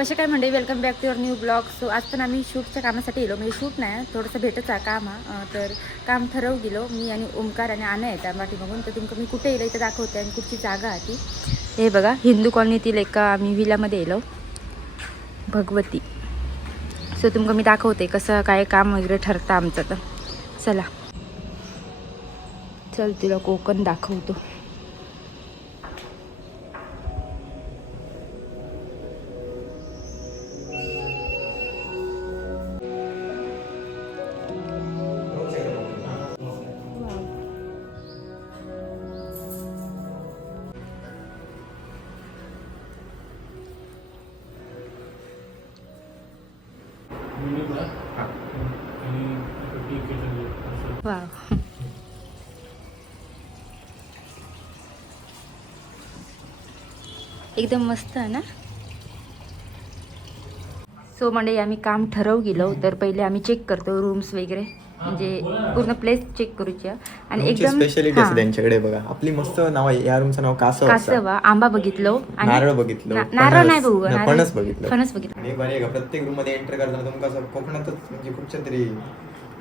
कसे काय म्हणजे welcome back to your new blog. So आज पण आम्ही शूटच्या कामासाठी येलो. म्हणजे शूट नाही, थोडंसं भेटत आहे काम तर काम ठरवू गेलो मी आणि ओमकार आणि आना येतात वाटी बघून. तर तुमचं मी कुठे येलो इथं दाखवते आणि कुठची जागा आहे ती. हे बघा, हिंदू कॉलनीतील एका आम्ही विलामध्ये येलो, भगवती. सो तुमचं मी दाखवते कसं काय काम वगैरे ठरतं आमचं. तर चला, चल तुला कोकण दाखवतो. वाव, एकदम मस्त आहे ना. सो म्हणजे आम्ही काम ठरवू गेलो. तर पहिले आम्ही चेक करतो रूम्स वगैरे, म्हणजे पूर्ण प्लेस चेक करूच्या. आणि एकदम स्पेशालिटी असते त्यांच्याकडे. बघा, आपली मस्त नाव आहे, या रूमचं नाव कासवा. आंबा बघितलो, नारळ बघितलं, नारळ नाही बघू, फणस बघितलं. फणस बघितलं. आणि बरे का, प्रत्येक रूम मध्ये एंटर करताना तुमका असं कोकणातच म्हणजे कुठच्या तरी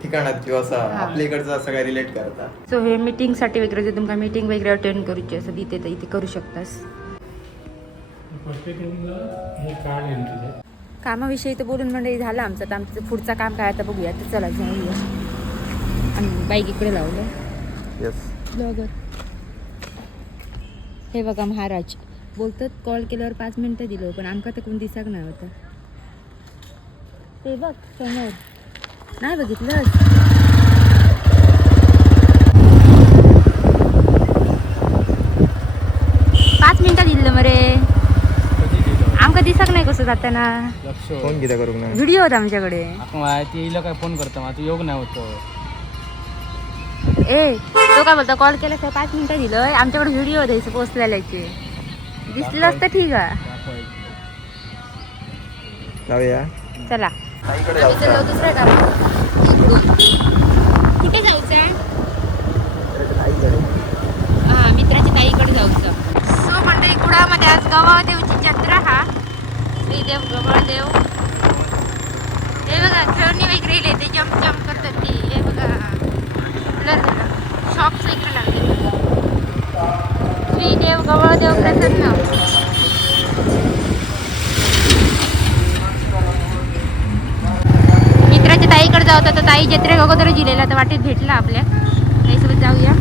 ठिकाणात किंवा असं आपल्या इकडचं असं काय रिलेट करतात. सो हे मीटिंगसाठी वगैरे जर तुमका मीटिंग वगैरे अटेंड करूची असं इथे तर इथे करू शकतास. कामाविषयी तर बोलून म्हणजे झालं आमचं. तर आमचं पुढचं काम काय आता बघूया. तर चला जाऊया. आम्ही बाईक इकडे लावलं ब्लॉगर. हे बघा, महाराज बोलतात कॉल केल्यावर 5 मिनिटं दिलं, पण आमका तर कोण दिसाक नाही होतं. ते बघ समोर, नाही बघितलं. 5 मिनिटं दिलं मरे, आमका दिसाक नाही कसं जाताना. फोन किती करू ना, व्हिडिओ होता आमच्याकडे. काय फोन करतो मग तू योग नाही होतो. ए तो काय बोलतो, कॉल केला तर 5 मिनिटं दिलं. आमच्याकडे व्हिडिओ द्यायचं पोचलेल्याचे. दिसलं असतं ठीक आहे. जाऊया. चला, ताईकडे आम्ही चलो दुसऱ्या कामात. कुठे जाऊचं? हा, मित्राच्या ताईकडे जाऊचं. सो म्हणजे कुडामध्ये आज गवादेवची जत्रा. हा श्रीदेव गवादेव. हे बघा, खेळणी वगैरे इले, ते जम्प जम्प करतात ती. हे बघा, शॉप्स वगैरे लागले. श्रीदेव गवादेव प्रसन्न. मित्राच्या ताईकडे जाऊ तर ताई जत्रे अगोदर जिल्ह्याला तर वाटेत भेटला आपल्या ताईसोबत. जाऊया.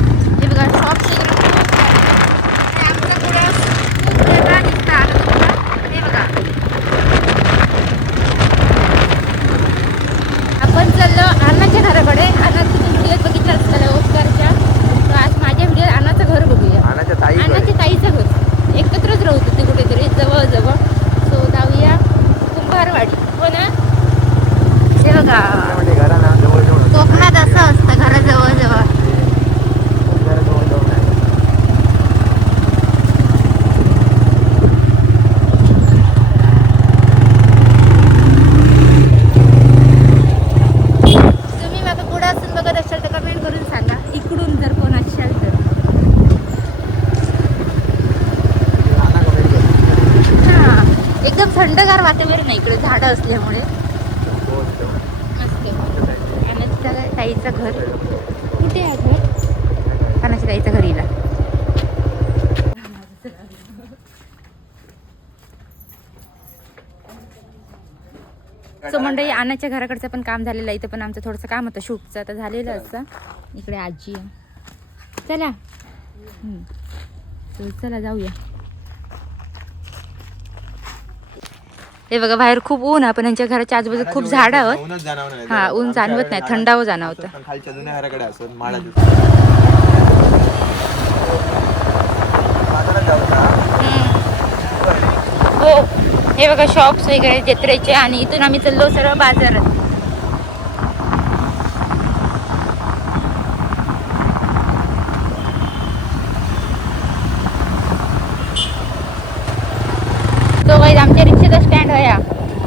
हे बघा, शॉप्स हे बघा. आपण चाललो अण्णाच्या घराकडे. अण्णा तुम्ही व्हिडिओ बघितला असताना ओस्कारच्या. तर आज माझ्या व्हिडिओ अण्णाचं घर बघूया. अण्णाच्या ताईचं घर एकत्रच राहू ते कुठेतरी जवळ जवळ. सो जाऊया कुंभारवाडी. हो ना. हे बघा, कोकणात असं असतं घराजवळ जवळ. तुम्ही मला पुढे असून बघत असाल तर कमेंट करून सांगा, इकडून जर कोण असाल तर. हां, एकदम थंडगार वातावरण आहे इकडे, झाडं असल्यामुळे मस्त. अनाच्या ताईचं घर कुठे आहे? घर अनाच्या ताईचं घरीला. सो मंडळी, अनाच्या घराकडचं पण काम झालेलं आहे. इथं पण आमचं थोडंसं काम होतं शूटचं, आता झालेलं असतं. इकडे आजी आहे. चला चला जाऊया. हे बघा, बाहेर खूप ऊन आहे, पण यांच्या घराच्या आजूबाजूला खूप झाडं आहेत. हा, ऊन जाणवत नाही, थंडावं जाणवतं. खालच्या जुन्या घराकडे असत माळा. हो, हे बघा शॉप्स वगैरे जत्रेचे. आणि इथून आम्ही चाललो सरळ बाजारात. तो गाईज आमच्या रिक्षेचा स्टँड आहे,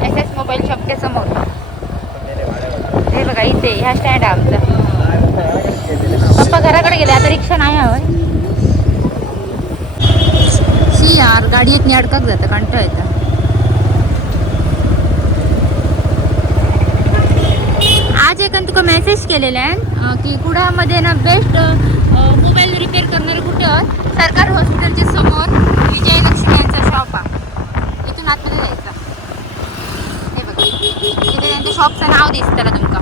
SS मोबाईल शॉपच्या समोर. हे बघा, इथे ह्या स्टँड आहे आमचा. पप्पा घराकडे गेले, आता रिक्षा नाही हवं. यार गाडी येत नाही, अडकाक जातं, कंटाळा येतं. केलेलं आहे की कुडामध्ये ना बेस्ट मोबाईल रिपेअर करणारे कुठे आहेत सरकारी हॉस्पिटलच्या समोर विजयलक्ष्मी यांचा शॉप आहे. इथून आतमध्ये जायचं. हे बघा इथे त्यांच्या शॉपचं नाव दिसतं त्याला तुमका.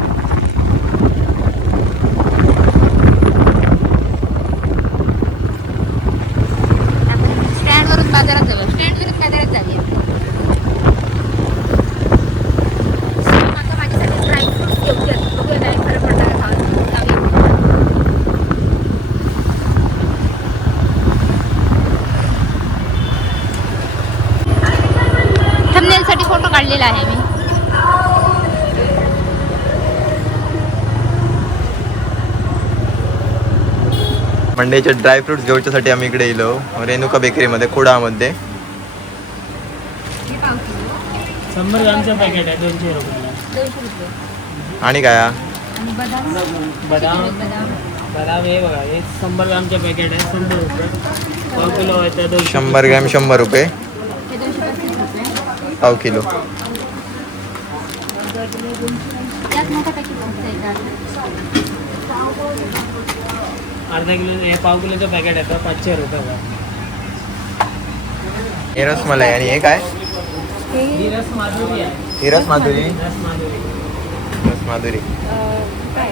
स्टँडवरून बाजारात जाऊया. स्टँडवरून बाजारात जाऊया. आता माझ्यासाठी ड्रायफ्रूट्स घेऊया. बघूया काय फरक पडणार का जाऊया. थंबनेलसाठी फोटो काढलेला आहे मी. मंडेचे ड्रायफ्रुट्स घेऊच्यासाठी आम्ही इकडे येलो रेणुका बेकरीमध्ये कुडामध्ये. 100 ग्रामचं पॅकेट आहे 200 रुपयाला. 200 रुपये. आणि काय आणि बदाम बदाम बदाम बदाम हे बघा हे 100 ग्रामचं पॅकेट आहे 100 रुपये. 1 किलो आहे तर 200. 100 ग्रॅम 100 रुपये. हे 235 रुपये. पाव किलो. त्यात मोठा पॅकेट आहे. अर्धा किलो हे पाव किलोचं पॅकेट आहे तर 500 रुपये. हे रसमलाई आणि हे काय ही रस माधुरी आहे. ही रस माधुरी. रस माधुरी. रस माधुरी. काय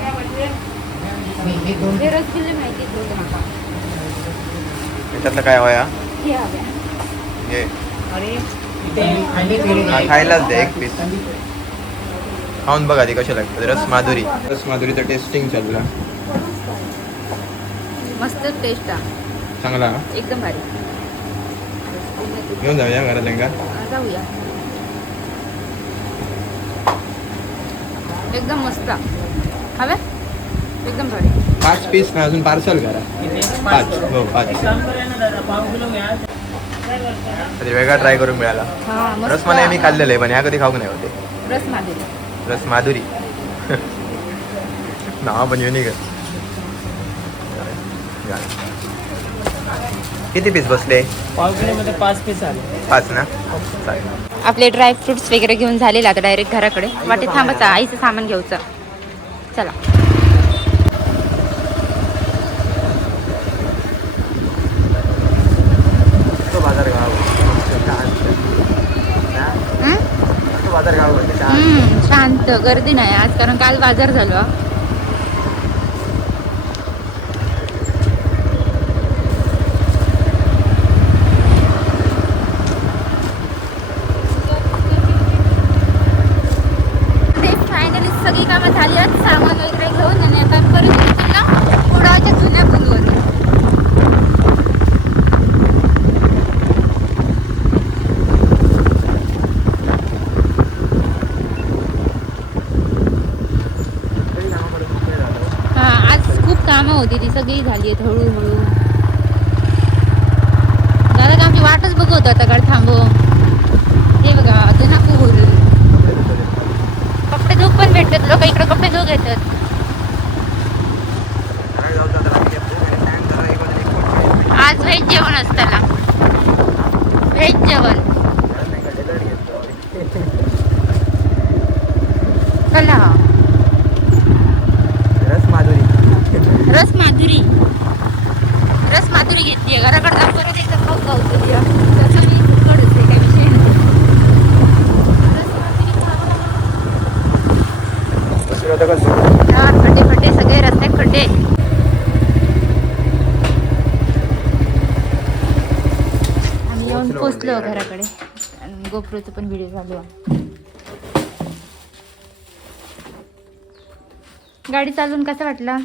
हे रसगुल्ले माहिती आहेत. त्याच्यातलं काय होया हे हव्या. हे आणि इथे हा, खायलाच दे एक पीस. खाऊन बघा ती कशी लागते. रस माधुरी. रस माधुरीचं टेस्टिंग चालला. मस्त टेस्ट आहे. चांगला एकदम भारी. घेऊन जाऊया घरात. जाऊया. एकदम मस्त हवे. एकदम भारी. 5 पीस ना अजून पार्सल करा. 5 हो 5. पाव किलो घ्या. कधी वेगळा ट्राय करून मिळाला. हा मस्त. रसमलाई मी खाल्लेलं आहे पण ह्या कधी खाऊ नाही होते. रस माधुरी. रस माधुरी. नाव पण युनिक आहे. किती पीस बसले. पाव किलोमध्ये 5 पीस आले. 5 ना चालेल. आपले ड्रायफ्रुट्स वगैरे घेऊन झालेले आता डायरेक्ट घराकडे. वाटेत थांबायचं आईचं सामान घ्यायचं. चला. तो बाजार गाव तो बाजार गाव शांत गर्दी नाही आज कारण काल बाजार झालो. फायनली सगळी कामं झाली आहेत. सामान वगैरे घेऊन आणि आता परत उचलला कुडाच्या जुन्या पुलवर. हा आज खूप कामं होती ती सगळी झाली आहेत हळूहळू. दादा का आमची वाटच बघवतो आता गाडी थांबव. हे बघा जुना पूल. कपडे धुक पण भेटतात. लोक इकडे कपडे धुक घेतात. आज व्हेज जेवण असताना. व्हेज जेवण. चला. रस माधुरी. रस माधुरी. रस माधुरी घेतली घराकडे जाऊन परत एकदा खाऊ गावतो. त्याचा मी कडच आहे काही विषय नाही. खड्डे खड्डे सगळे रस्ते खड्डे. आम्ही येऊन पोचलो घराकडे. आणि गोप्रोचा पण व्हिडिओ चालू आहे. गाडी चालवून कसा वाटला.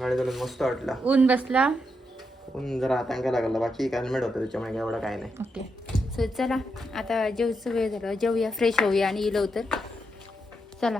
गाडी चालून मस्त वाटला. ऊन बसला. ऊन जरा आतंका लागला. बाकी हेल्मेट होतं त्याच्यामुळे एवढं काय नाही. ओके सो चला आता जेवचं वेळ झालं. जेवूया फ्रेश होऊया आणि येलो तर चला.